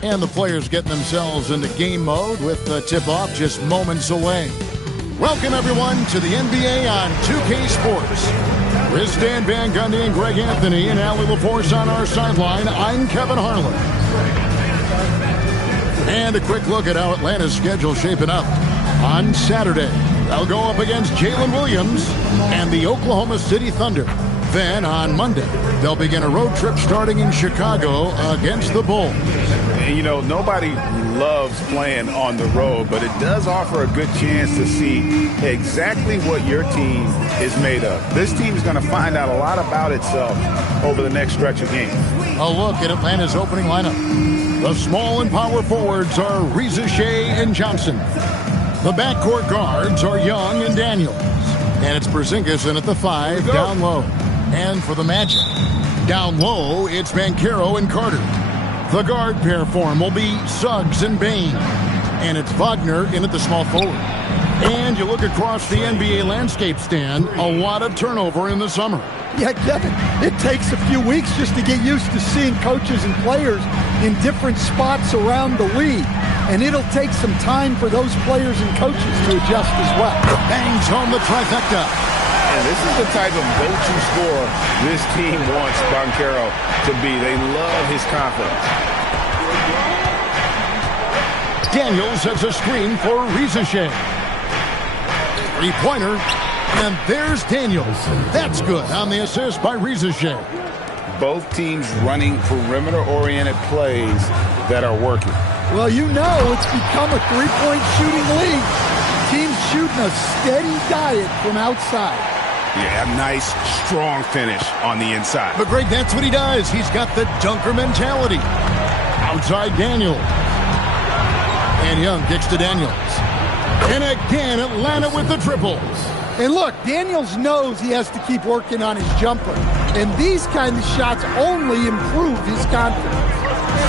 And the players getting themselves into game mode with the tip-off just moments away. Welcome, everyone, to the NBA on 2K Sports. With Stan Van Gundy and Greg Anthony and Allie LaForce on our sideline, I'm Kevin Harlan. And a quick look at how Atlanta's schedule shaping up. On Saturday, they'll go up against Jalen Williams and the Oklahoma City Thunder. Then on Monday, they'll begin a road trip starting in Chicago against the Bulls. And, you know, nobody loves playing on the road, but it does offer a good chance to see exactly what your team is made of. This team is going to find out a lot about itself over the next stretch of games. A look at Atlanta's opening lineup. The small and power forwards are Reza Shea and Johnson. The backcourt guards are Young and Daniels. And it's Porzingis in at the 5 down low. And for the Magic, down low, it's Banchero and Carter. The guard pair form will be Suggs and Bain. And it's Wagner in at the small forward. And you look across the NBA landscape, Stan, a lot of turnover in the summer. Yeah, Kevin, it takes a few weeks just to get used to seeing coaches and players in different spots around the league. And it'll take some time for those players and coaches to adjust as well. Bangs home the trifecta. And this is the type of go-to scorer this team wants Banchero to be. They love his confidence. Daniels has a screen for Reza Shea. Three-pointer, and there's Daniels. That's good on the assist by Reza Shea. Both teams running perimeter-oriented plays that are working. Well, you know it's become a three-point shooting league. Teams shooting a steady diet from outside. Yeah, a nice, strong finish on the inside. But, Greg, that's what he does. He's got the dunker mentality. Outside Daniels. And Young kicks to Daniels. And again, Atlanta with the triples. And look, Daniels knows he has to keep working on his jumper. And these kind of shots only improve his confidence.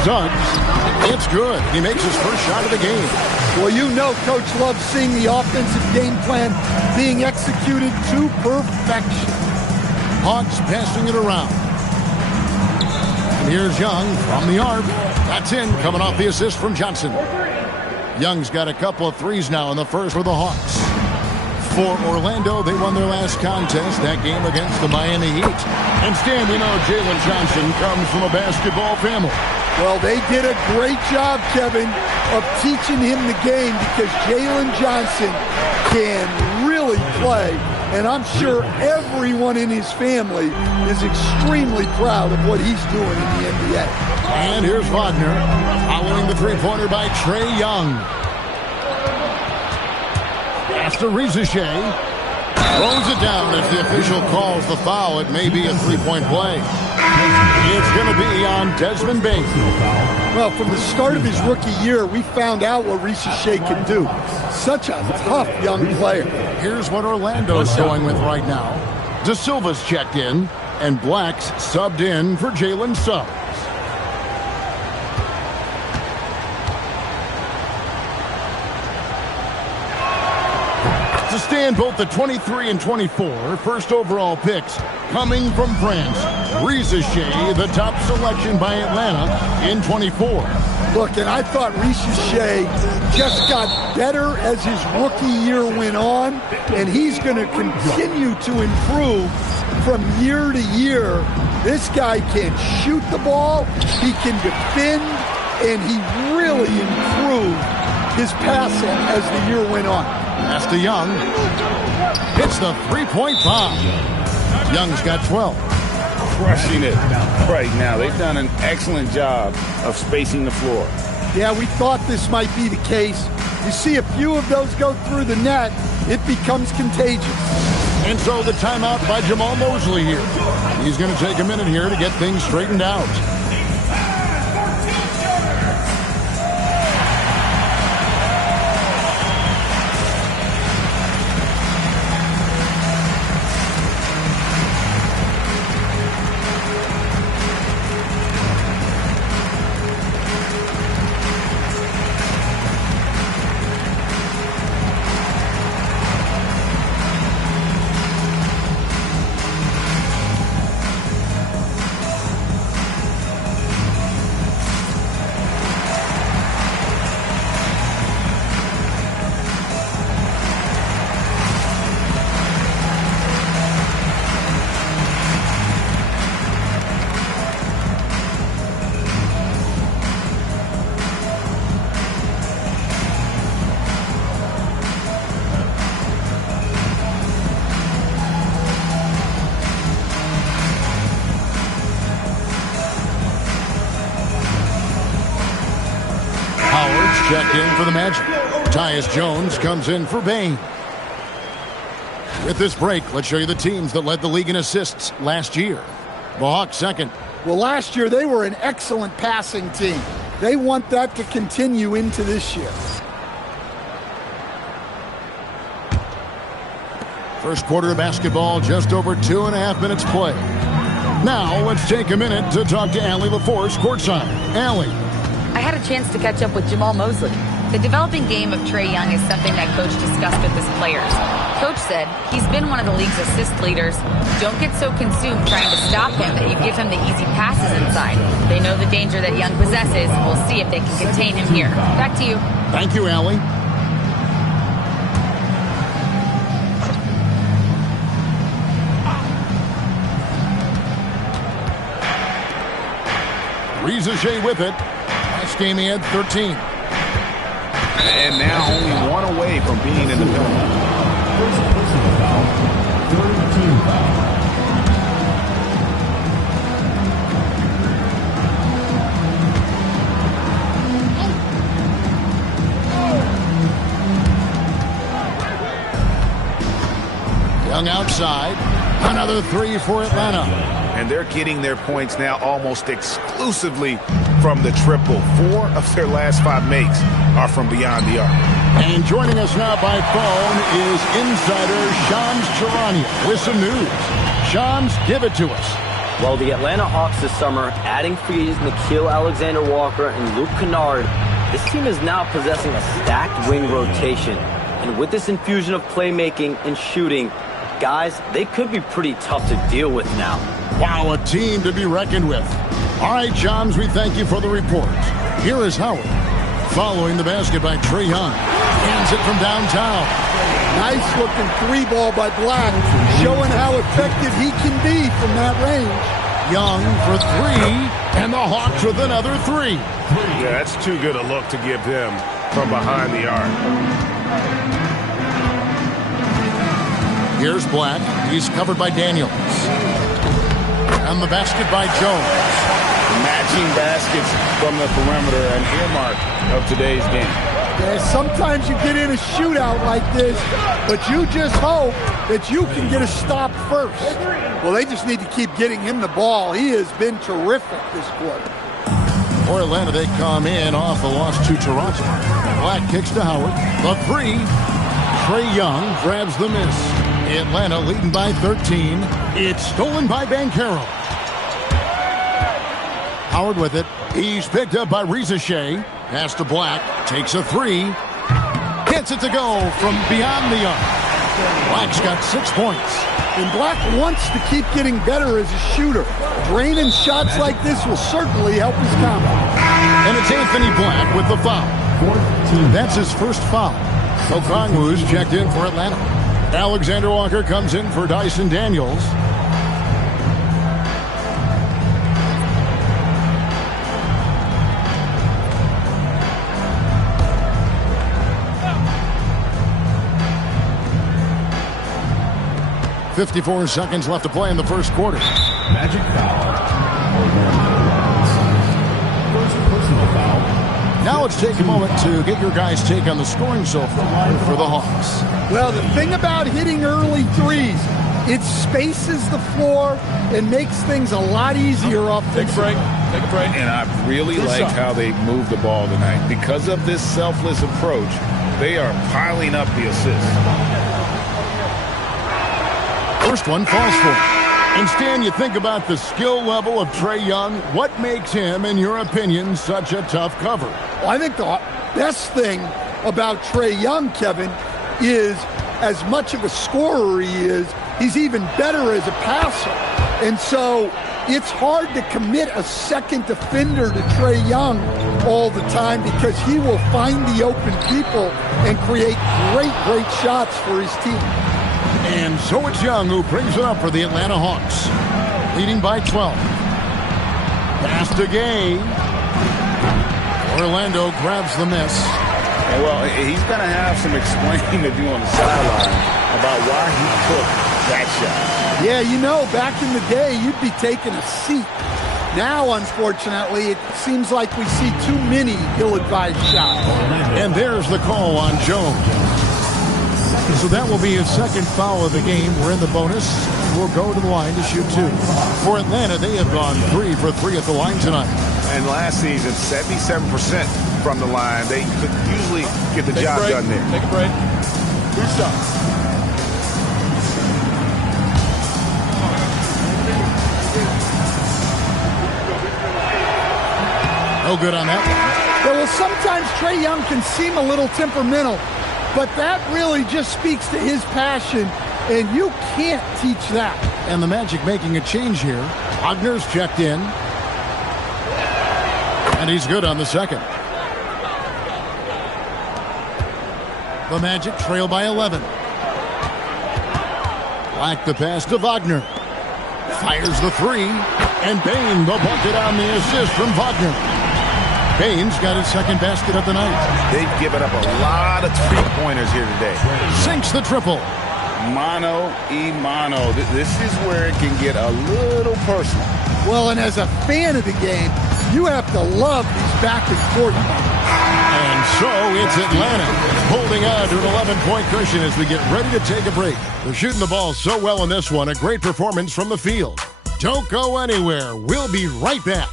Suggs, it's good. He makes his first shot of the game. Well, you know Coach loves seeing the offensive game plan being executed to perfection. Hawks passing it around. And here's Young from the arc. That's in, coming off the assist from Johnson. Young's got a couple of threes now in the first for the Hawks. For Orlando, they won their last contest, that game against the Miami Heat. And Stan, we know Jalen Johnson comes from a basketball family. Well, they did a great job, Kevin, of teaching him the game because Jalen Johnson can really play. And I'm sure everyone in his family is extremely proud of what he's doing in the NBA. And here's Wagner, following the three-pointer by Trae Young. Pass to Reza Shea. Throws it down. If the official calls the foul, it may be a three-point play. It's going to be on Desmond Bain. Well, from the start of his rookie year, we found out what Reza Shea can do. Such a tough young player. Here's what Orlando's going with right now. De Silva's checked in, and Black's subbed in for Jalen Suggs. To stand both the 23 and 24 first overall picks coming from France. Reza Shea, the top selection by Atlanta in 24. Look, and I thought Reza Shea just got better as his rookie year went on, and he's going to continue to improve from year to year. This guy can shoot the ball, he can defend, and he really improved his passing as the year went on. Pass to Young. Hits the three-point bomb. Young's got 12. Crushing it right now. They've done an excellent job of spacing the floor. Yeah, we thought this might be the case. You see a few of those go through the net, it becomes contagious. And so the timeout by Jamal Mosley here. He's going to take a minute here to get things straightened out. checked in for the Magic. Tyus Jones comes in for Bane. With this break, let's show you the teams that led the league in assists last year. The Hawks second. Well, last year they were an excellent passing team. They want that to continue into this year. First quarter of basketball, just over 2.5 minutes play. Now, let's take a minute to talk to Allie LaForce courtside. Allie. I had a chance to catch up with Jamal Mosley. The developing game of Trae Young is something that Coach discussed with his players. Coach said he's been one of the league's assist leaders. Don't get so consumed trying to stop him that you give him the easy passes inside. They know the danger that Young possesses. We'll see if they can contain him here. Back to you. Thank you, Allie. Reza Shea with it. Last game he had 13. And now only one away from being in the penalty. First personal foul, third team foul. Young outside. Another three for Atlanta. And they're getting their points now almost exclusively from the triple. 4 of their last 5 makes are from beyond the arc. And joining us now by phone is insider Shams Charania with some news. Shams, give it to us. Well, the Atlanta Hawks this summer, adding free agents Nickeil Alexander-Walker and Luke Kennard, this team is now possessing a stacked wing rotation. And with this infusion of playmaking and shooting, guys, they could be pretty tough to deal with now. Wow, a team to be reckoned with. All right, Shams, we thank you for the report. Here is Howard. Following the basket by Trae Young. Hands it from downtown. Nice looking 3-ball by Black, showing how effective he can be from that range. Young for 3, and the Hawks with another 3. Yeah, that's too good a look to give him from behind the arc. Here's Black. He's covered by Daniels. And the basket by Jones. Matching baskets from the perimeter, an earmark of today's game. Yeah, sometimes you get in a shootout like this, but you just hope that you can get a stop first. Well, they just need to keep getting him the ball. He has been terrific this quarter. For Atlanta, they come in off the loss to Toronto. Black kicks to Howard. The 3. Trae Young grabs the miss. Atlanta leading by 13. It's stolen by Banchero. Howard with it. He's picked up by Reza Shea. Pass to Black. Takes a 3. Gets it to go from beyond the arc. Black's got 6 points. And Black wants to keep getting better as a shooter. Draining shots like this will certainly help his confidence. And it's Anthony Black with the foul. That's his first foul. Okongwu's checked in for Atlanta. Alexander Walker comes in for Dyson Daniels. .54 seconds left to play in the first quarter. Magic foul. First personal foul. Now let's take a moment to get your guys' take on the scoring so far for the Hawks. Well, the thing about hitting early threes, it spaces the floor and makes things a lot easier offensively. Take a break. And I really like how they moved the ball tonight. Because of this selfless approach, they are piling up the assists. First one falls for him. And Stan, you think about the skill level of Trae Young. What makes him, in your opinion, such a tough cover? Well, I think the best thing about Trae Young, Kevin, is as much of a scorer he is, he's even better as a passer. And so it's hard to commit a second defender to Trae Young all the time because he will find the open people and create great shots for his team. And so it's Young who brings it up for the Atlanta Hawks. Leading by 12. Pass to Gay. Orlando grabs the miss. And well, he's going to have some explaining to do on the sideline about why he took that shot. Yeah, you know, back in the day, you'd be taking a seat Now, unfortunately, it seems like we see too many ill-advised shots. And there's the call on Jones. So that will be his second foul of the game. We're in the bonus. We'll go to the line to shoot 2. For Atlanta, they have gone 3 for 3 at the line tonight. And last season, 77% from the line. They could usually get the job done there. Take a break. 2 shots. No good on that one. Yeah, well, sometimes Trae Young can seem a little temperamental, but that really just speaks to his passion, and you can't teach that. And the Magic making a change here. Wagner's checked in. And he's good on the second. The Magic trail by 11. Black the pass to Wagner. Fires the 3. And Bane the bucket on the assist from Wagner. Bane's got his second basket of the night. They've given up a lot of three-pointers here today. Sinks the triple. Mano y mano. This is where it can get a little personal. Well, and as a fan of the game, you have to love these back and forth. And so it's Atlanta holding on to an 11-point cushion as we get ready to take a break. They're shooting the ball so well in this one. A great performance from the field. Don't go anywhere. We'll be right back.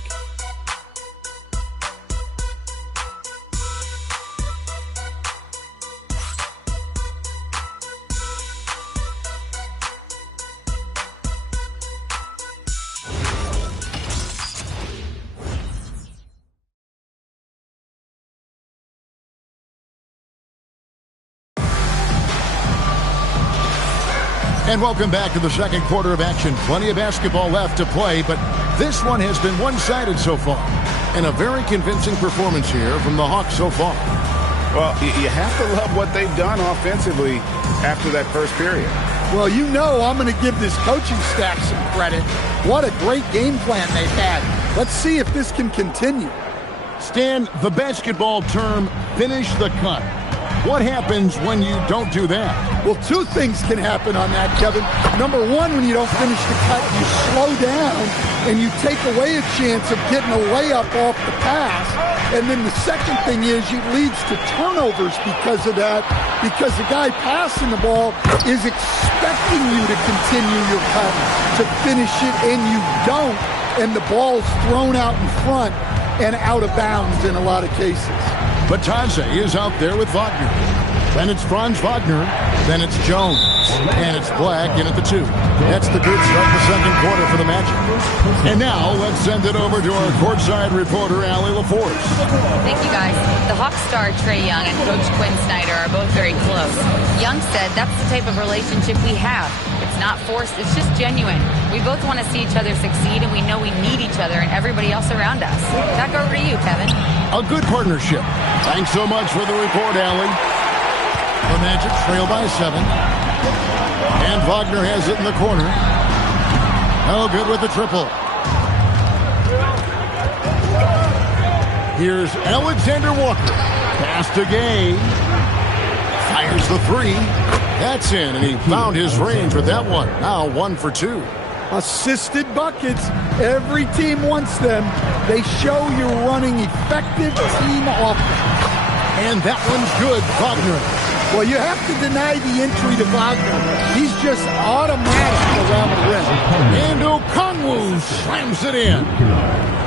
And welcome back to the second quarter of action. Plenty of basketball left to play, but this one has been one-sided so far. And a very convincing performance here from the Hawks so far. Well, you have to love what they've done offensively after that first period. Well, you know I'm going to give this coaching staff some credit. What a great game plan they've had. Let's see if this can continue. Stan, the basketball term, finish the cut. What happens when you don't do that? Well, 2 things can happen on that, Kevin. Number 1, when you don't finish the cut, you slow down and you take away a chance of getting a layup off the pass. And then the second thing is it leads to turnovers because of that, because the guy passing the ball is expecting you to continue your cut, to finish it, and you don't, and the ball's thrown out in front and out of bounds in a lot of cases. But Taze is out there with Wagner. Then it's Franz Wagner. Then it's Jones. And it's Black in at the 2. That's the good start the second quarter for the Magic. And now let's send it over to our courtside reporter, Allie LaForce. Thank you, guys. The Hawks star Trae Young and Coach Quinn Snyder are both very close. Young said that's the type of relationship we have. It's not forced, it's just genuine. We both want to see each other succeed, and we know we need each other and everybody else around us. Back over to you, Kevin. A good partnership. Thanks so much for the report, Allie. The Magic trail by 7. And Wagner has it in the corner. No good with the triple. Here's Alexander Walker. Pass to Gay. Fires the 3. That's in, and he found his range with that one. Now 1 for 2. Assisted buckets. Every team wants them. They show you're running effective team offense. And that one's good, Wagner. Well, you have to deny the entry to Wagner. He's just automatic around the rim. And Okongwu slams it in.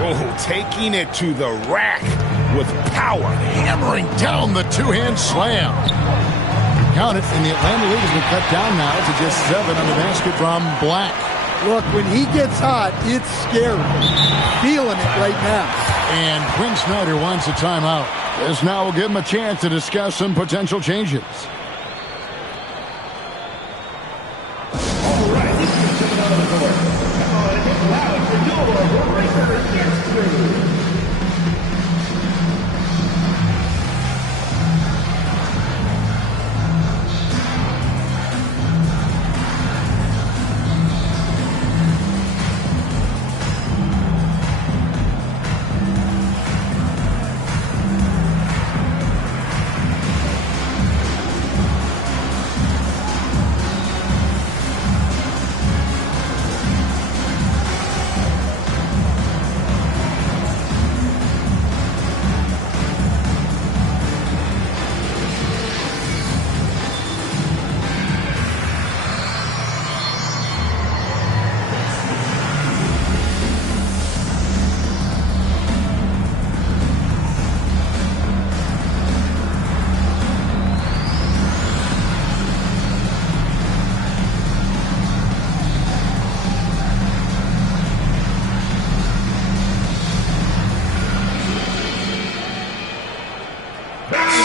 Oh, taking it to the rack with power. Hammering down the two-hand slam. Count it, and the Atlanta lead has been cut down now to just 7 on the basket from Black. Look, when he gets hot, it's scary. Feeling it right now. And Quinn Snyder wants a timeout. This now will give him a chance to discuss some potential changes.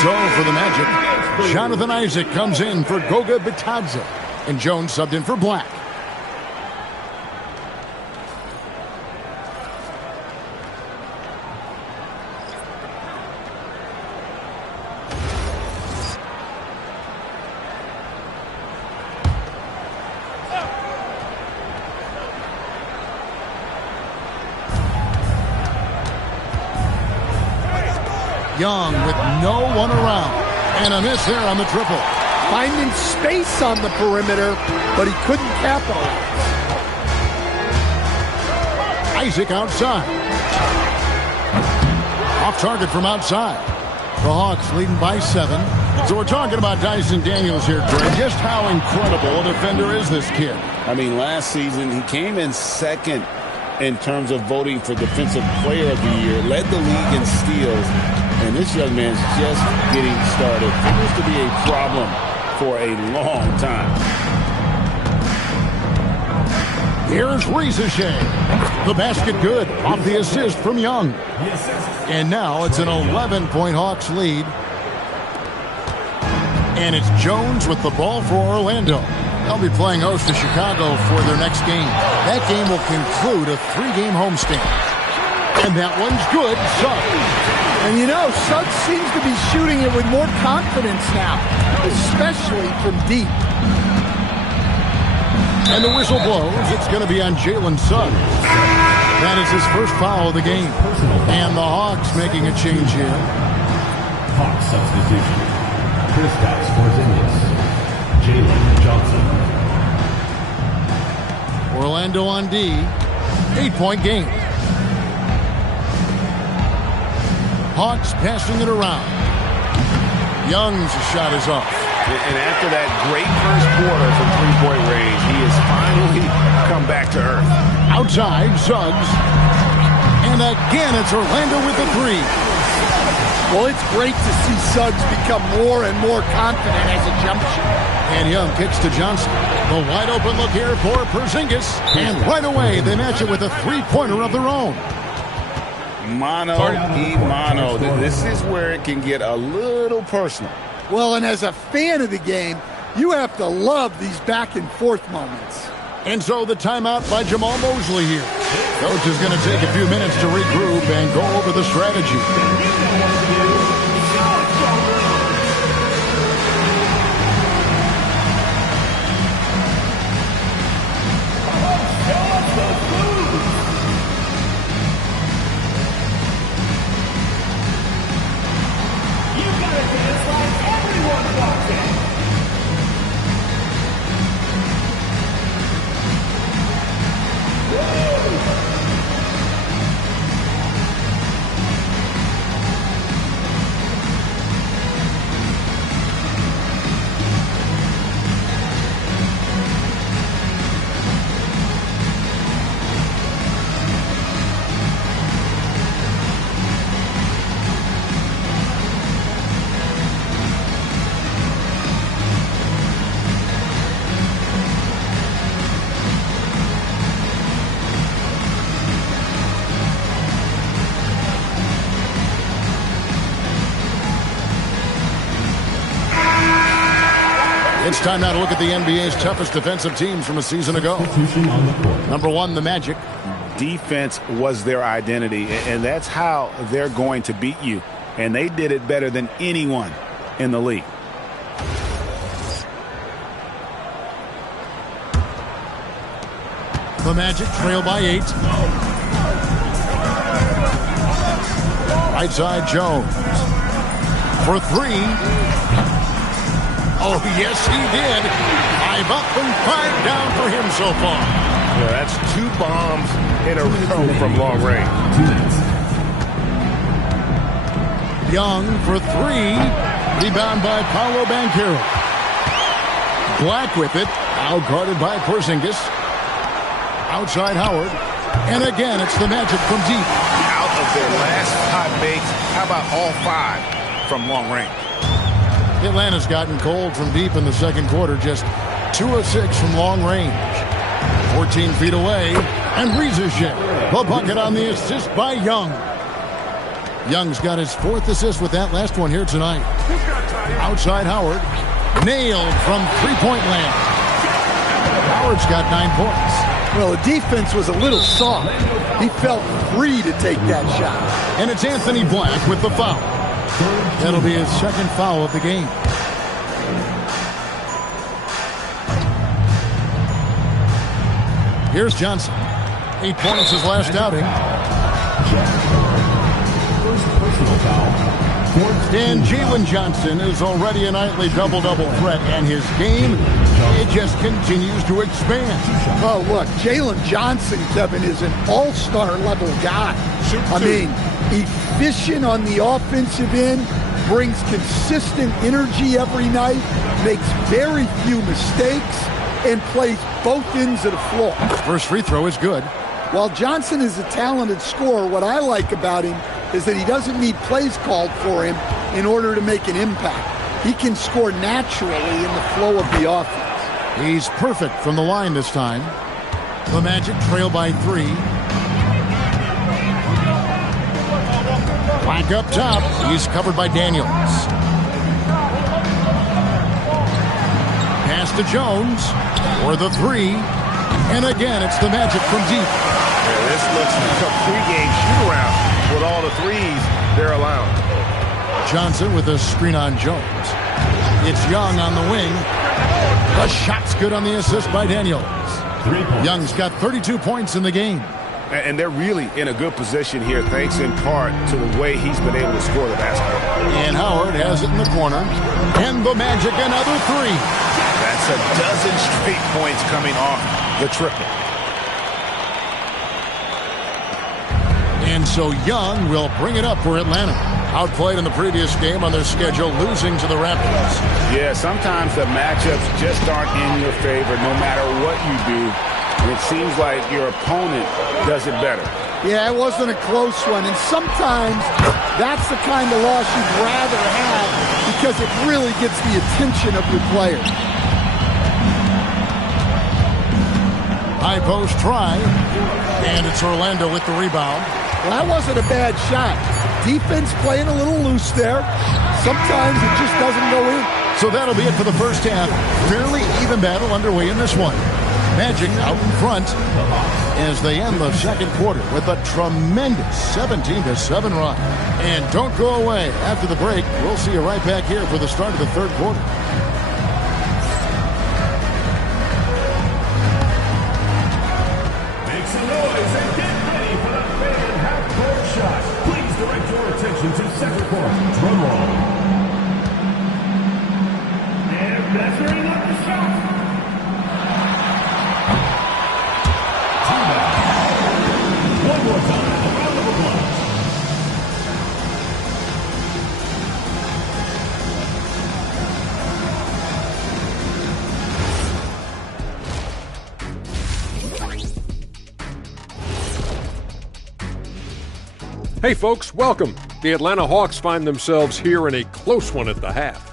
So for the Magic, Jonathan Isaac comes in for Goga Bitadze, and Jones subbed in for Black. Young with no one around. And a miss there on the triple. Finding space on the perimeter, but he couldn't capitalize. Isaac outside. Off target from outside. The Hawks leading by 7. So we're talking about Dyson Daniels here, Greg. Just how incredible a defender is this kid? I mean, last season he came in second in terms of voting for Defensive Player of the Year, led the league in steals. And this young man's just getting started. Continues to be a problem for a long time. Here's Reza Shea. The basket good off the assist from Young. And now it's an 11-point Hawks lead. And it's Jones with the ball for Orlando. They'll be playing host to Chicago for their next game. That game will conclude a 3-game homestand. And that one's good. So. And you know, Suggs seems to be shooting it with more confidence now, especially from deep. And the whistle blows. It's going to be on Jalen Suggs. That is his first foul of the game. And the Hawks making a change here. Hawks substitution. Kristaps Porzingis. Jalen Johnson. Orlando on D. 8-point game. Hawks passing it around. Young's shot is off. And after that great first quarter from three-point range, he has finally come back to earth. Outside, Suggs. And again, it's Orlando with the 3. Well, it's great to see Suggs become more and more confident as a jump shooter. And Young kicks to Johnson. The wide open look here for Porzingis. And right away, they match it with a 3-pointer of their own. Mano. This is where it can get a little personal. Well, and as a fan of the game, you have to love these back-and-forth moments. And so the timeout by Jamal Mosley here. Coach is going to take a few minutes to regroup and go over the strategy. It's time now to look at the NBA's toughest defensive teams from a season ago. Number 1, the Magic. Defense was their identity, and that's how they're going to beat you. And they did it better than anyone in the league. The Magic trail by 8. Right side, Jones. For 3. Oh, yes, he did. 5 up and 5 down for him so far. Yeah, that's 2 bombs in a row from long range. Young for 3. Rebound by Paolo Banchero. Black with it. Out guarded by Porzingis. Outside Howard. And again, it's the Magic from deep. Out of their last 5 makes, how about all 5 from long range? Atlanta's gotten cold from deep in the second quarter. Just 2 of 6 from long range. 14 feet away. And Reza Shea. The bucket on the assist by Young. Young's got his 4th assist with that last one here tonight. Outside Howard. Nailed from three-point land. Howard's got 9 points. Well, the defense was a little soft. He felt free to take that shot. And it's Anthony Black with the foul. That'll be his 2nd foul of the game. Here's Johnson. 8 points his last outing. First personal foul. And Jalen Johnson is already a nightly double-double threat, and his game, it just continues to expand. Oh, look, Jalen Johnson, Kevin, is an all-star level guy. I mean, efficient on the offensive end, brings consistent energy every night, makes very few mistakes, and plays both ends of the floor. First free throw is good. While Johnson is a talented scorer, what I like about him is that he doesn't need plays called for him in order to make an impact. He can score naturally in the flow of the offense. He's perfect from the line this time. The Magic trail by 3. Black up top. He's covered by Daniels. Pass to Jones for the 3. And again, it's the Magic from deep. Yeah, this looks like a pregame shoot-around with all the threes they're allowing. Johnson with a screen on Jones. It's Young on the wing. The shot's good on the assist by Daniels. Young's got 32 points in the game. And they're really in a good position here, thanks in part to the way he's been able to score the basketball. And Howard has it in the corner. And the Magic another 3. That's a dozen straight points coming off the triple. And so Young will bring it up for Atlanta. Outplayed in the previous game on their schedule, losing to the Raptors. Yeah, sometimes the matchups just aren't in your favor no matter what you do. And it seems like your opponent does it better. Yeah, it wasn't a close one. And sometimes that's the kind of loss you'd rather have because it really gets the attention of your players. High post try. And it's Orlando with the rebound. Well, that wasn't a bad shot. Defense playing a little loose there. Sometimes it just doesn't go in. So that'll be it for the first half. Fairly even battle underway in this one. Magic out in front as they end the second quarter with a tremendous 17-7 run. And don't go away. After the break, we'll see you right back here for the start of the third quarter. Make some noise and get ready for the fan half-court shot. Please direct your attention to second court. Drum roll. And measuring up the shot. One more time, a round of applause. Hey folks, welcome. The Atlanta Hawks find themselves here in a close one at the half.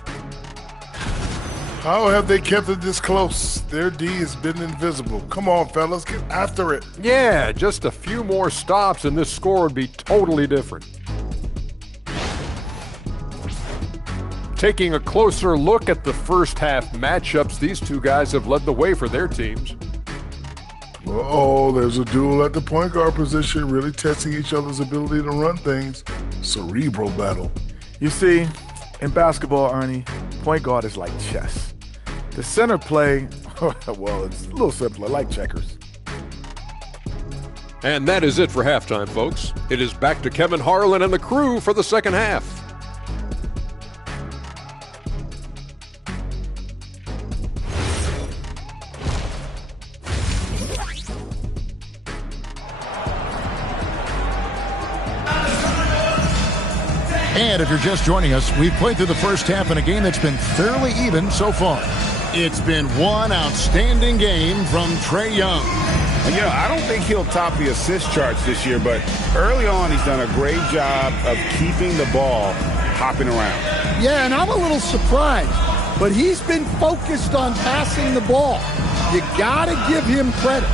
How have they kept it this close? Their D has been invisible. Come on, fellas, get after it. Yeah, just a few more stops and this score would be totally different. Taking a closer look at the first half matchups, these two guys have led the way for their teams. Uh-oh, there's a duel at the point guard position, really testing each other's ability to run things. Cerebral battle. You see, in basketball, Ernie, point guard is like chess. The center play, well, it's a little simpler, like checkers. And that is it for halftime, folks. It is back to Kevin Harlan and the crew for the second half. And if you're just joining us, we've played through the first half in a game that's been fairly even so far. It's been one outstanding game from Trae Young. And, you know, I don't think he'll top the assist charts this year, but early on he's done a great job of keeping the ball hopping around. Yeah, and I'm a little surprised, but he's been focused on passing the ball. You got to give him credit.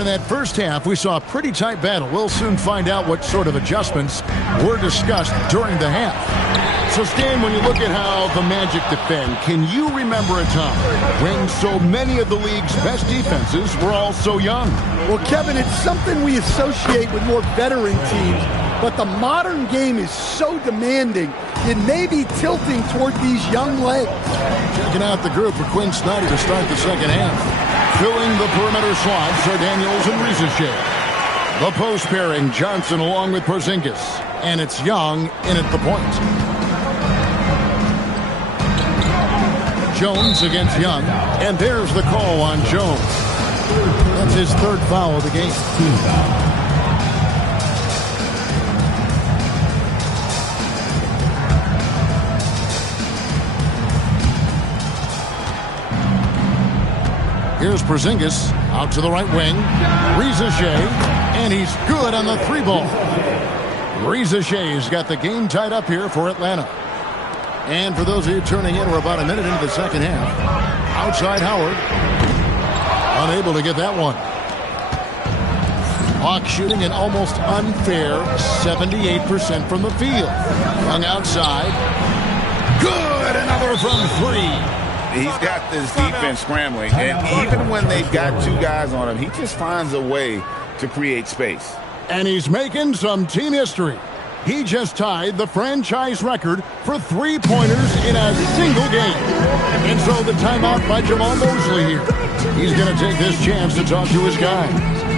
And in that first half, we saw a pretty tight battle. We'll soon find out what sort of adjustments were discussed during the half. So, Stan, when you look at how the Magic defend, can you remember a time when so many of the league's best defenses were all so young? Well, Kevin, it's something we associate with more veteran teams, but the modern game is so demanding, it may be tilting toward these young legs. Checking out the group for Quinn Snyder to start the second half. Filling the perimeter slots are Daniels and Rieseshay. The post pairing, Johnson along with Porzingis. And it's Young in at the point. Jones against Young. And there's the call on Jones. That's his third foul of the game. Here's Porzingis out to the right wing. Rieseshay, and he's good on the three ball. Rieseshay's got the game tied up here for Atlanta. And for those of you turning in, we're about a minute into the second half. Outside Howard. Unable to get that one. Hawks shooting an almost unfair 78% from the field. Young outside. Good! Another from three. He's got this defense scrambling, and even when they've got two guys on him, he just finds a way to create space. And he's making some team history. He just tied the franchise record for three-pointers in a single game. And so the timeout by Jamal Mosley here. He's going to take this chance to talk to his guys.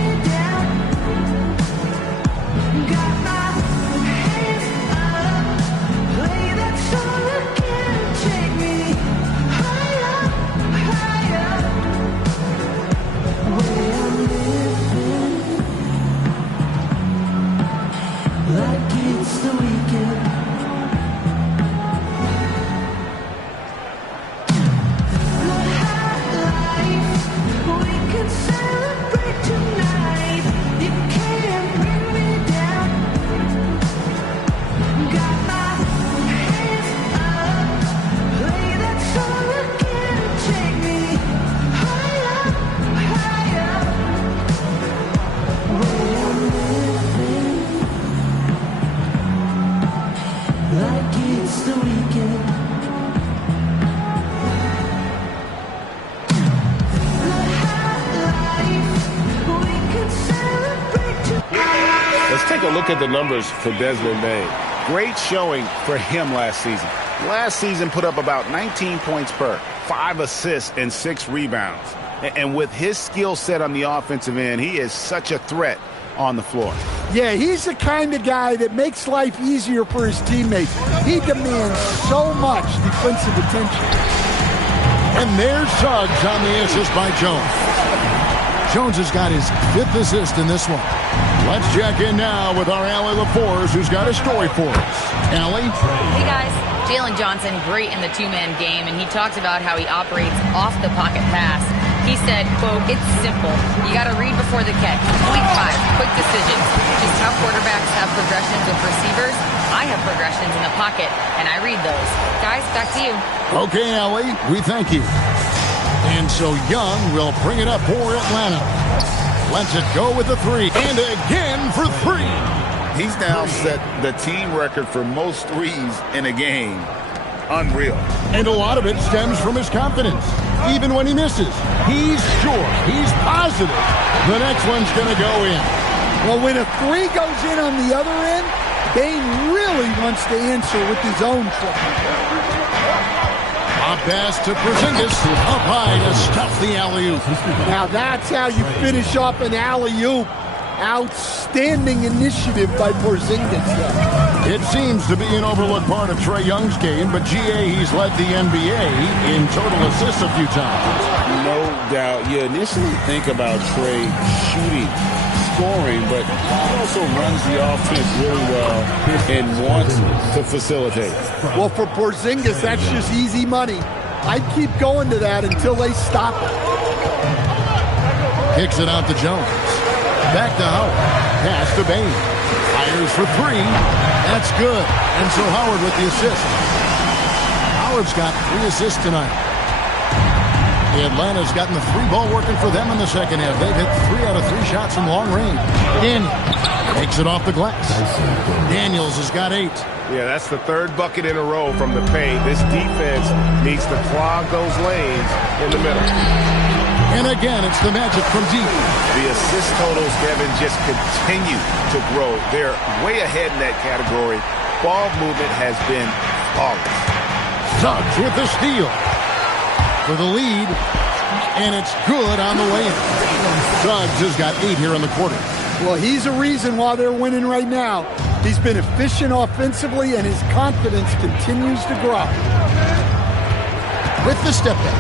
At the numbers for Desmond Bane. Great showing for him last season. Last season put up about 19 points per, 5 assists and 6 rebounds. And with his skill set on the offensive end, he is such a threat on the floor. Yeah, he's the kind of guy that makes life easier for his teammates. He demands so much defensive attention. And there's Suggs on the assist by Jones. Jones has got his 5th assist in this one. Let's check in now with our Allie LaForce, who's got a story for us. Allie? Hey, guys. Jalen Johnson, great in the two-man game, and he talked about how he operates off the pocket pass. He said, quote, "It's simple. You got to read before the catch. Point 5, quick decisions. Just how quarterbacks have progressions with receivers. I have progressions in the pocket, and I read those. Guys, back to you." Okay, Allie, we thank you. And so Young will bring it up for Atlanta. Lets it go with the three, and again for 3. He's now set the team record for most threes in a game. Unreal. And a lot of it stems from his confidence. Even when he misses, he's sure, he's positive the next one's going to go in. Well, when a 3 goes in on the other end, Bane really wants to answer with his own try. A pass to Porzingis, up high to stuff the alley-oop. Now that's how you finish up an alley-oop. Outstanding initiative by Porzingis there. It seems to be an overlooked part of Trae Young's game, but GA, he's led the NBA in total assists a few times. No doubt. You initially think about Trae shooting, scoring, but he also runs the offense really well and wants to facilitate. Well, for Porzingis, that's just easy money. I'd keep going to that until they stop it. Kicks it out to Jones. Back to Howard. Pass to Bane. Fires for 3. That's good. And so Howard with the assist. Howard's got 3 assists tonight. Atlanta's gotten the 3-ball working for them in the second half. They've hit 3 out of 3 shots from long range. Daniels takes it off the glass. Daniels has got 8. Yeah, that's the 3rd bucket in a row from the paint. This defense needs to clog those lanes in the middle. And again, it's the Magic from deep. The assist totals, Kevin, just continue to grow. They're way ahead in that category. Ball movement has been flawless. Suggs with the steal for the lead, and it's good on the way in. Suggs has got 8 here in the quarter. Well, he's a reason why they're winning right now. He's been efficient offensively, and his confidence continues to grow. With the step back,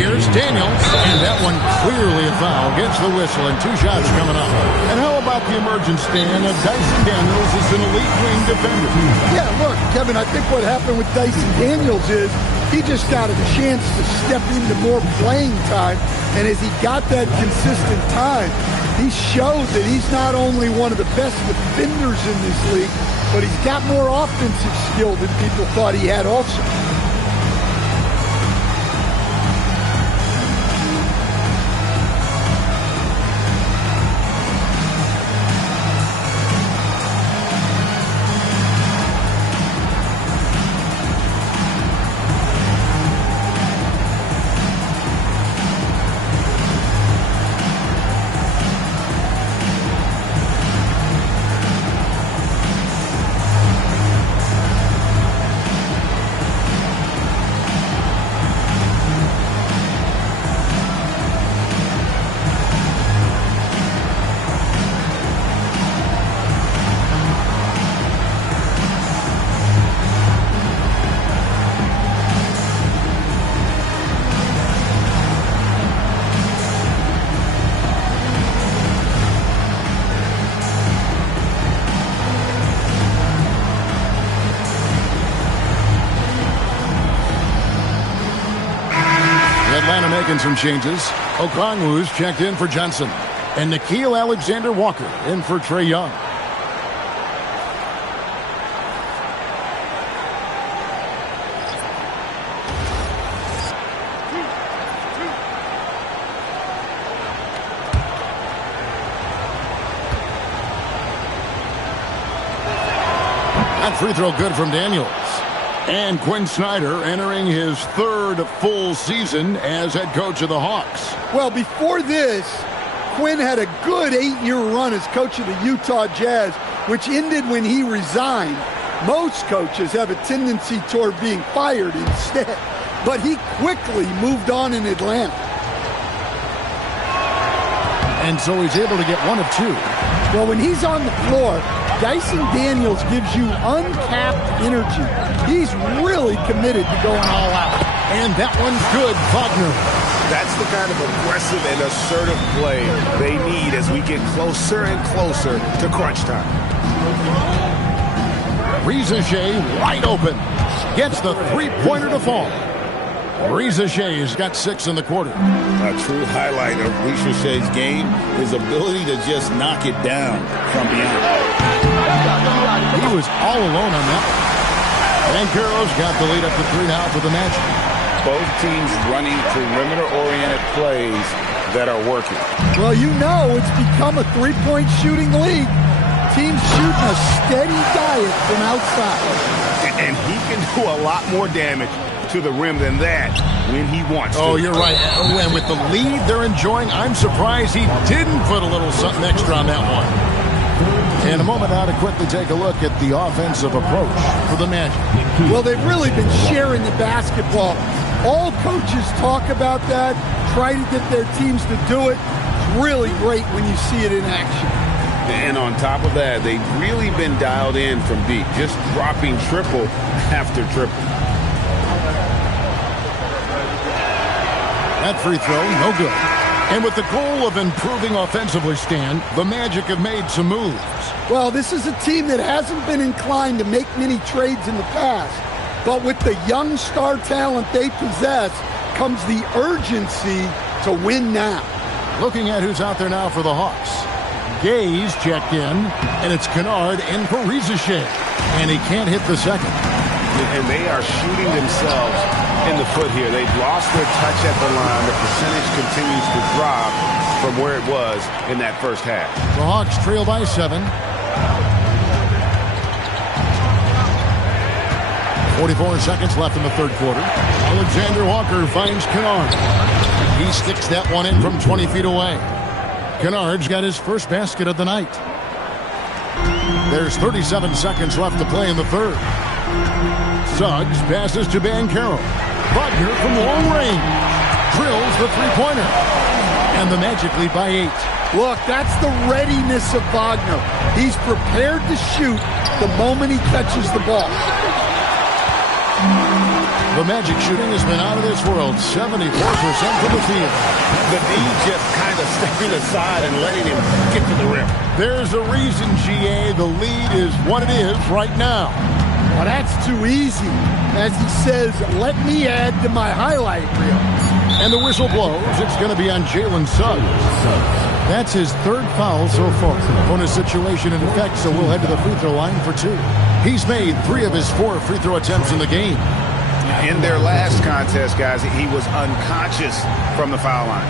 here's Daniels, and that one clearly a foul. Gets the whistle, and 2 shots coming up. And how about the emergence, Stan, of Dyson Daniels as an elite wing defender? Yeah, look, Kevin, I think what happened with Dyson Daniels is he just got a chance to step into more playing time, and as he got that consistent time, he showed that he's not only one of the best defenders in this league, but he's got more offensive skill than people thought he had also. Atlanta making some changes. Okongwu's checked in for Johnson. And Nickeil Alexander-Walker in for Trae Young. That free throw good from Daniels. And Quinn Snyder entering his 3rd full season as head coach of the Hawks. Well, before this, Quinn had a good 8-year run as coach of the Utah Jazz, which ended when he resigned. Most coaches have a tendency toward being fired instead, but he quickly moved on in Atlanta. And so he's able to get 1 of 2. Well, when he's on the floor, Dyson Daniels gives you uncapped energy. He's really committed to going all out. And that one's good, Wagner. That's the kind of aggressive and assertive play they need as we get closer and closer to crunch time. Reza Shea wide open. Gets the 3-pointer to fall. Reza Shea's got 6 in the quarter. A true highlight of Reza Shea's game, his ability to just knock it down from beyond. He was all alone on that one. Banchero's got the lead up to 3 now for the Magic. Both teams running perimeter-oriented plays that are working. Well, you know it's become a 3-point shooting league. Teams shooting a steady diet from outside. And he can do a lot more damage to the rim than that when he wants to. Oh, you're right. And with the lead they're enjoying, I'm surprised he didn't put a little something extra on that one. In a moment now to quickly take a look at the offensive approach for the Magic. Well, they've really been sharing the basketball. All coaches talk about that, try to get their teams to do it. It's really great when you see it in action. And on top of that, they've really been dialed in from deep, just dropping triple after triple. That free throw, no good. And with the goal of improving offensively, Stan, the Magic have made some moves. Well, this is a team that hasn't been inclined to make many trades in the past. But with the young star talent they possess comes the urgency to win now. Looking at who's out there now for the Hawks. Gaze checked in, and it's Kennard in for Reza Shea. And he can't hit the second. And they are shooting themselves in the foot here. They've lost their touch at the line. The percentage continues to drop from where it was in that first half. The Hawks trail by 7. 44 seconds left in the third quarter. Alexander Walker finds Kennard. He sticks that one in from 20 feet away. Kennard's got his first basket of the night. There's 37 seconds left to play in the third. Suggs passes to Banchero. Wagner from long range drills the three-pointer. And the Magic lead by 8. Look, that's the readiness of Wagner. He's prepared to shoot the moment he catches the ball. The Magic shooting has been out of this world, 74% from the field. The D just kind of stepping aside and letting him get to the rim. There's a reason, GA, the lead is what it is right now. Well, that's too easy. As he says, let me add to my highlight reel. And the whistle blows. It's going to be on Jalen Suggs. That's his third foul so far. Bonus situation in effect, so we'll head to the free throw line for 2. He's made 3 of his 4 free throw attempts in the game. In their last contest, guys, he was unconscious from the foul line.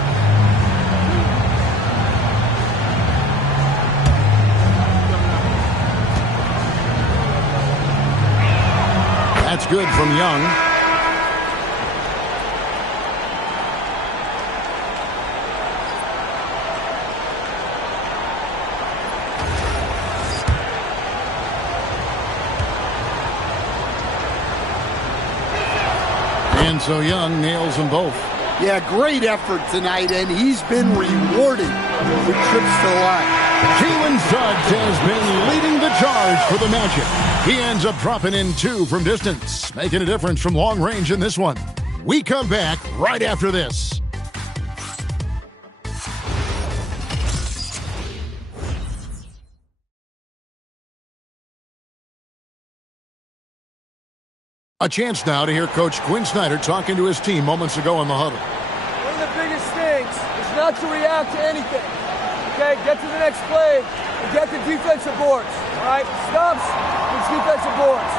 That's good from Young. And so Young nails them both. Yeah, great effort tonight, and he's been rewarded with trips to the line. Jalen Suggs has been leading the charge for the Magic. He ends up dropping in 2 from distance, making a difference from long range in this one. We come back right after this. A chance now to hear Coach Quinn Snyder talking to his team moments ago in the huddle. One of the biggest things is not to react to anything. Okay, get to the next play and get the defensive boards. All right, stops, it's defensive boards.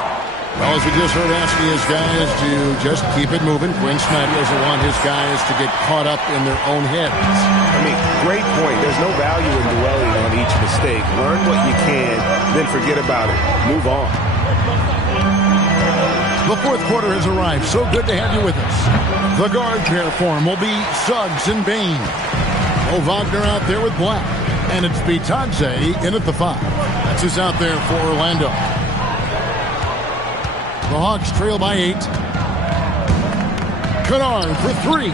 Well, as we just heard asking his guys to just keep it moving, Quinn Snyder doesn't want his guys to get caught up in their own heads. I mean, great point. There's no value in dwelling on each mistake. Learn what you can, then forget about it. Move on. The fourth quarter has arrived. So good to have you with us. The guard pair form will be Suggs and Bain. Oh, Wagner out there with Black. And it's Bitadze in at the 5. That's who's out there for Orlando. The Hawks trail by 8. Kennard for 3.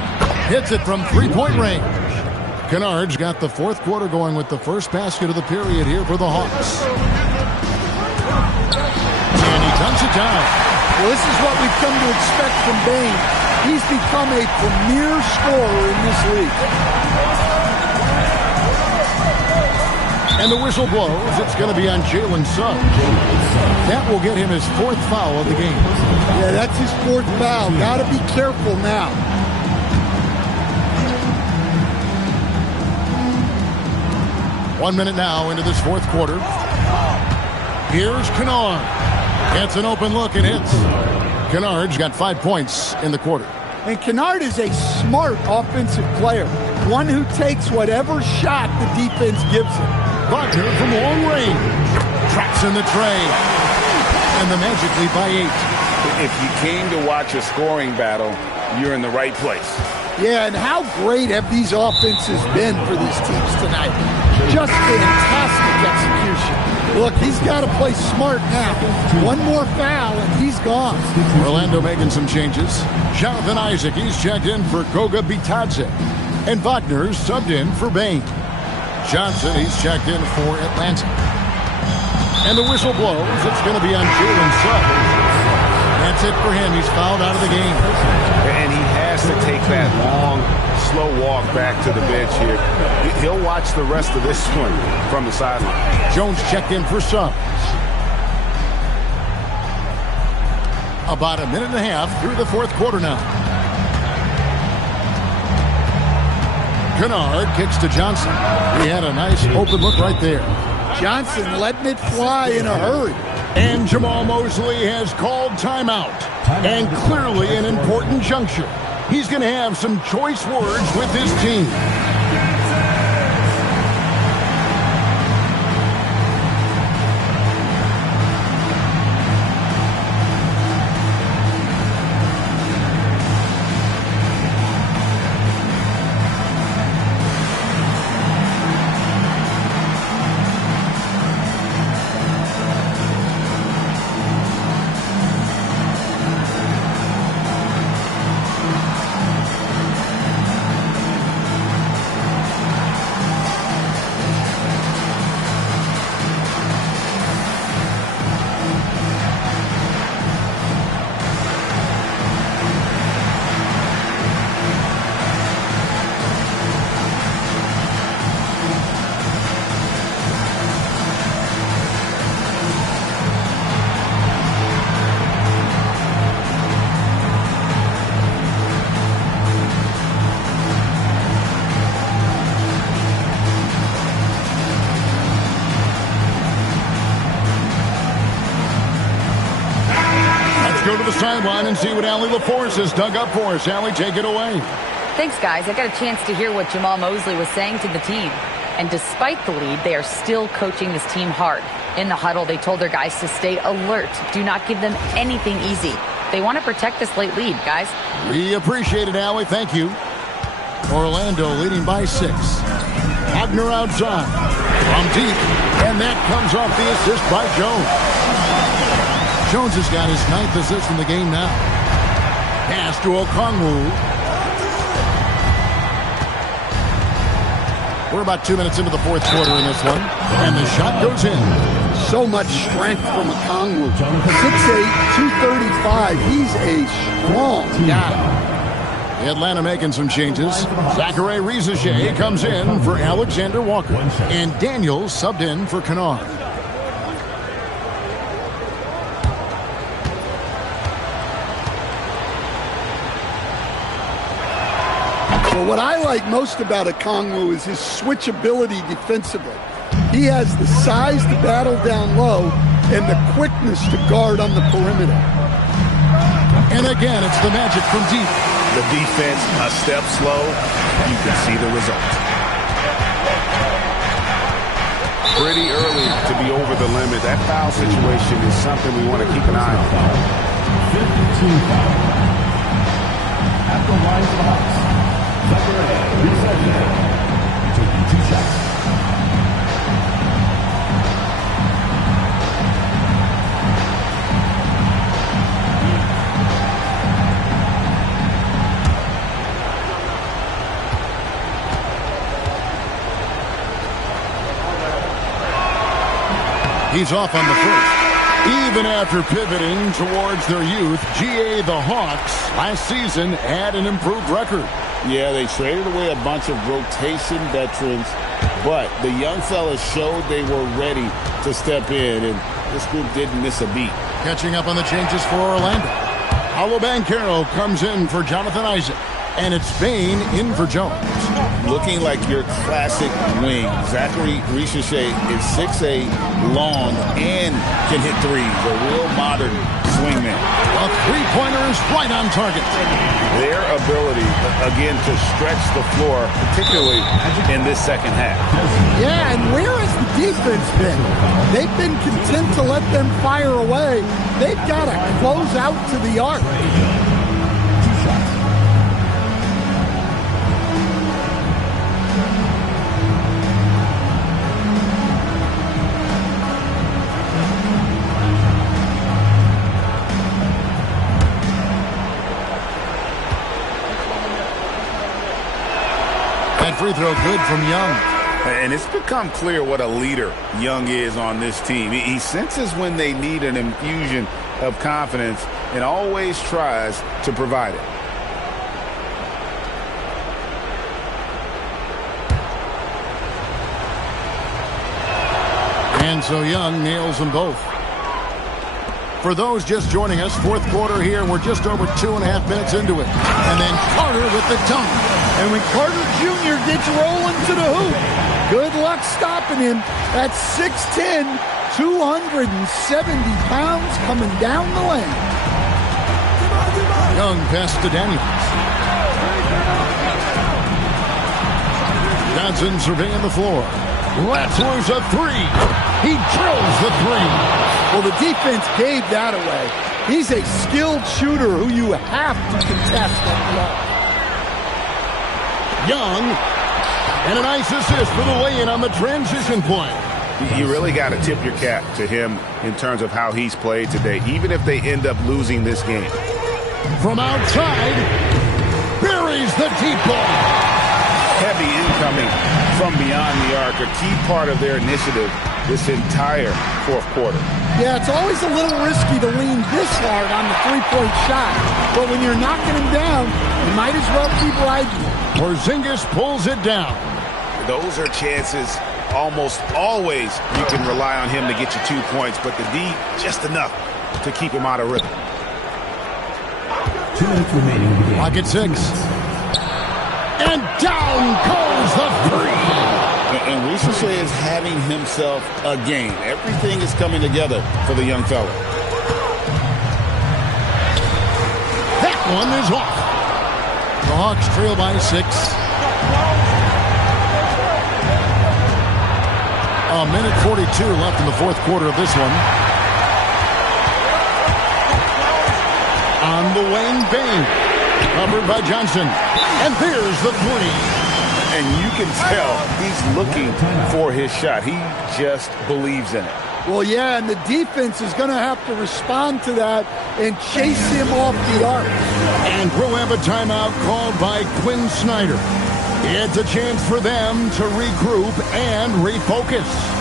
Hits it from three-point range. Kennard's got the fourth quarter going with the first basket of the period here for the Hawks. And he dumps it down. Well, this is what we've come to expect from Bain. He's become a premier scorer in this league. And the whistle blows. It's going to be on Jalen Suggs. That will get him his 4th foul of the game. Yeah, that's his 4th foul. Got to be careful now. One minute now into this fourth quarter. Here's Kennard. Gets an open look and hits. Kennard's got 5 points in the quarter. And Kennard is a smart offensive player. One who takes whatever shot the defense gives him. Wagner from long range. Traps in the tray. And the Magic lead by 8. If you came to watch a scoring battle, you're in the right place. Yeah, and how great have these offenses been for these teams tonight? Just fantastic execution. Look, he's got to play smart now. One more foul, and he's gone. Orlando making some changes. Jonathan Isaac, he's checked in for Goga Bitadze. And Wagner's subbed in for Bain. Johnson, he's checked in for Atlanta. And the whistle blows. It's going to be on Jalen Suggs. That's it for him. He's fouled out of the game. And he has to take that long, slow walk back to the bench here. He'll watch the rest of this one from the sideline. Jones checked in for Suggs. About a minute and a half through the fourth quarter now. Kennard kicks to Johnson. He had a nice open look right there. Johnson letting it fly in a hurry. And Jamal Mosley has called timeout. And clearly an important juncture. He's going to have some choice words with his team. Go to the sideline and see what Allie LaForce has dug up for us. Allie, take it away. Thanks, guys. I got a chance to hear what Jamal Mosley was saying to the team. And despite the lead, they are still coaching this team hard. In the huddle, they told their guys to stay alert. Do not give them anything easy. They want to protect this late lead, guys. We appreciate it, Allie. Thank you. Orlando leading by 6. Wagner outside. From deep. And that comes off the assist by Jones. Jones has got his 9th assist in the game now. Pass to Okongwu. We're about 2 minutes into the fourth quarter in this one. And the shot goes in. So much strength from Okongwu. 6'8", 235. He's a strong guy. Atlanta making some changes. Zachary Risacher comes in for Alexander Walker. And Daniels subbed in for Kennard. Well, what I like most about Okongwu is his switchability defensively. He has the size to battle down low and the quickness to guard on the perimeter. And again, it's the Magic from deep. The defense a step slow. You can see the result. Pretty early to be over the limit. That foul situation is something we want to keep an eye on. 52 fouls. At the line of the Hawks. Zachary Risacher taking 2 shots. He's off on the first. Even after pivoting towards their youth, GA the Hawks last season had an improved record. Yeah, they traded away a bunch of rotation veterans, but the young fellas showed they were ready to step in, and this group didn't miss a beat. Catching up on the changes for Orlando. Paolo Banchero comes in for Jonathan Isaac, and it's Bane in for Jones. Looking like your classic wing. Zachary Risacher is 6'8", long, and can hit threes. A real modern swingman. A three-pointer is right on target. Their ability, again, to stretch the floor, particularly in this second half. Yeah, and where has the defense been? They've been content to let them fire away. They've got to close out to the arc. Free throw good from Young. And it's become clear what a leader Young is on this team. He senses when they need an infusion of confidence and always tries to provide it. And so Young nails them both. For those just joining us, fourth quarter here. We're just over 2.5 minutes into it. And then Carter with the dunk. And when Carter Jr. gets rolling to the hoop, good luck stopping him. At 6'10", 270 pounds coming down the lane. Young pass to Daniels. Johnson surveying the floor. Latzler's a three. He drills the three. Well, the defense gave that away. He's a skilled shooter who you have to contest that low. Young, and a nice assist for the lay-in on the transition point. You really got to tip your cap to him in terms of how he's played today, even if they end up losing this game. From outside, buries the deep ball. Heavy incoming from beyond the arc, a key part of their initiative this entire fourth quarter. Yeah, it's always a little risky to lean this hard on the three-point shot. But when you're knocking him down, you might as well keep riding. Porzingis pulls it down. Those are chances almost always you can rely on him to get you 2 points, but the D just enough to keep him out of rhythm. 2 minutes remaining. Clock at 6. And down goes the three. And Ricochet is having himself a game. Everything is coming together for the young fella. That one is off. The Hawks trail by 6. A minute 42 left in the fourth quarter of this one. On the wing, Bane. Covered by Johnson. And there's the three. And you can tell he's looking for his shot. He just believes in it. Well, yeah, and the defense is going to have to respond to that and chase him off the arc. And we'll have a timeout called by Quinn Snyder. It's a chance for them to regroup and refocus.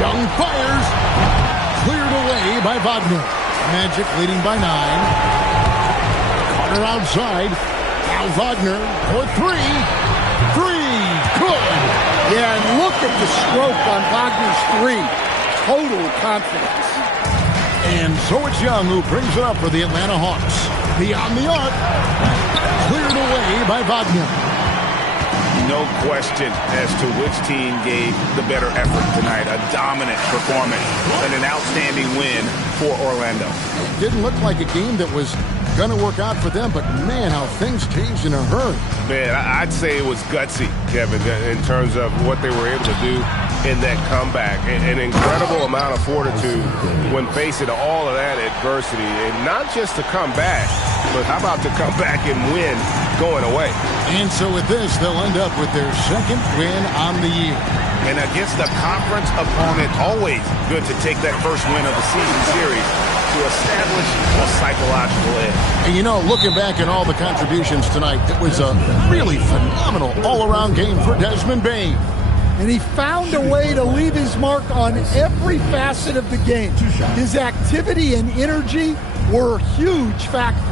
Young fires. Cleared away by Wagner. Magic leading by 9. Carter outside. Now Wagner for 3. 3. Good. Yeah, and look at the stroke on Wagner's 3. Total confidence. And so it's Young who brings it up for the Atlanta Hawks. Beyond the arc. Cleared away by Wagner. No question as to which team gave the better effort tonight. A dominant performance and an outstanding win for Orlando. It didn't look like a game that was going to work out for them, but man, how things changed in a hurry. Man, I'd say it was gutsy, Kevin, in terms of what they were able to do in that comeback. An incredible amount of fortitude when facing all of that adversity. And not just to come back, but how about to come back and win going away? And so with this, they'll end up with their second win on the year. And against a conference opponent, always good to take that first win of the season series to establish a psychological edge. And you know, looking back at all the contributions tonight, it was a really phenomenal all-around game for Desmond Bane. And he found a way to leave his mark on every facet of the game. His activity and energy were huge factors.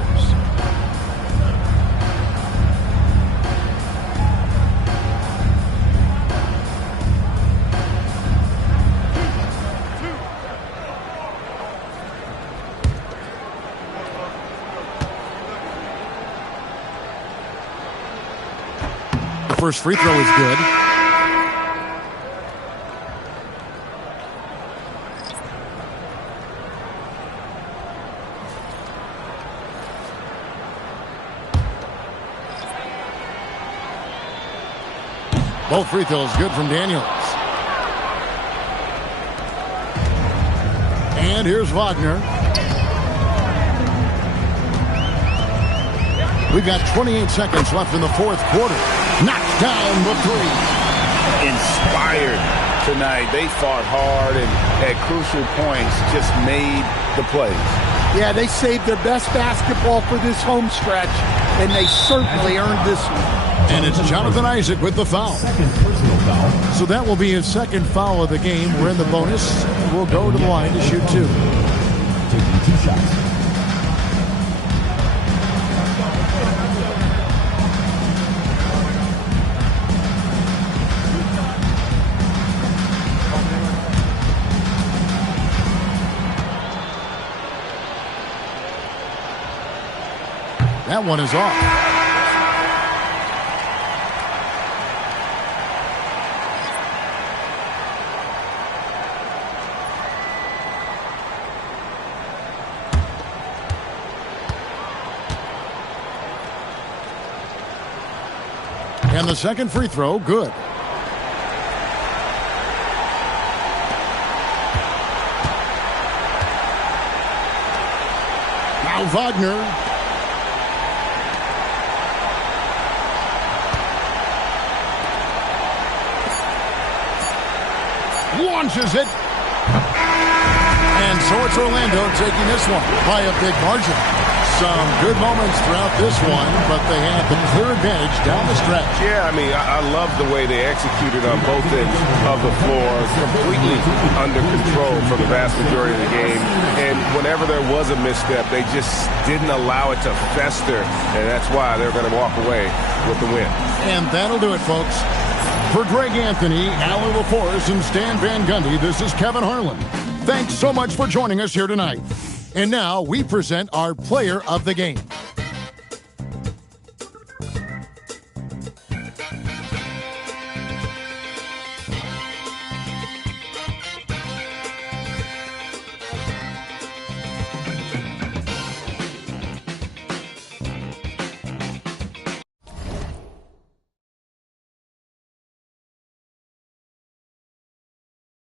first free throw is good. Both free throws good from Daniels. And here's Wagner. We've got 28 seconds left in the fourth quarter. Knocked down the three. Inspired tonight. They fought hard and at crucial points just made the plays. Yeah, they saved their best basketball for this home stretch, and they certainly earned this one. And it's Jonathan Isaac with the foul. Second personal foul. So that will be his second foul of the game. We're in the bonus. We'll go to the line to shoot two. Taking 2 shots. That one is off. And the second free throw, good. Now Wagner. Launches it. And so it's Orlando taking this one by a big margin. Some good moments throughout this one, but they had the clear advantage down the stretch. Yeah, I mean, I love the way they executed on both ends of the floor, completely under control for the vast majority of the game. And whenever there was a misstep, they just didn't allow it to fester, and that's why they're going to walk away with the win. And that'll do it, folks. For Greg Anthony, Alan LaForce, and Stan Van Gundy, this is Kevin Harlan. Thanks so much for joining us here tonight. And now we present our player of the game.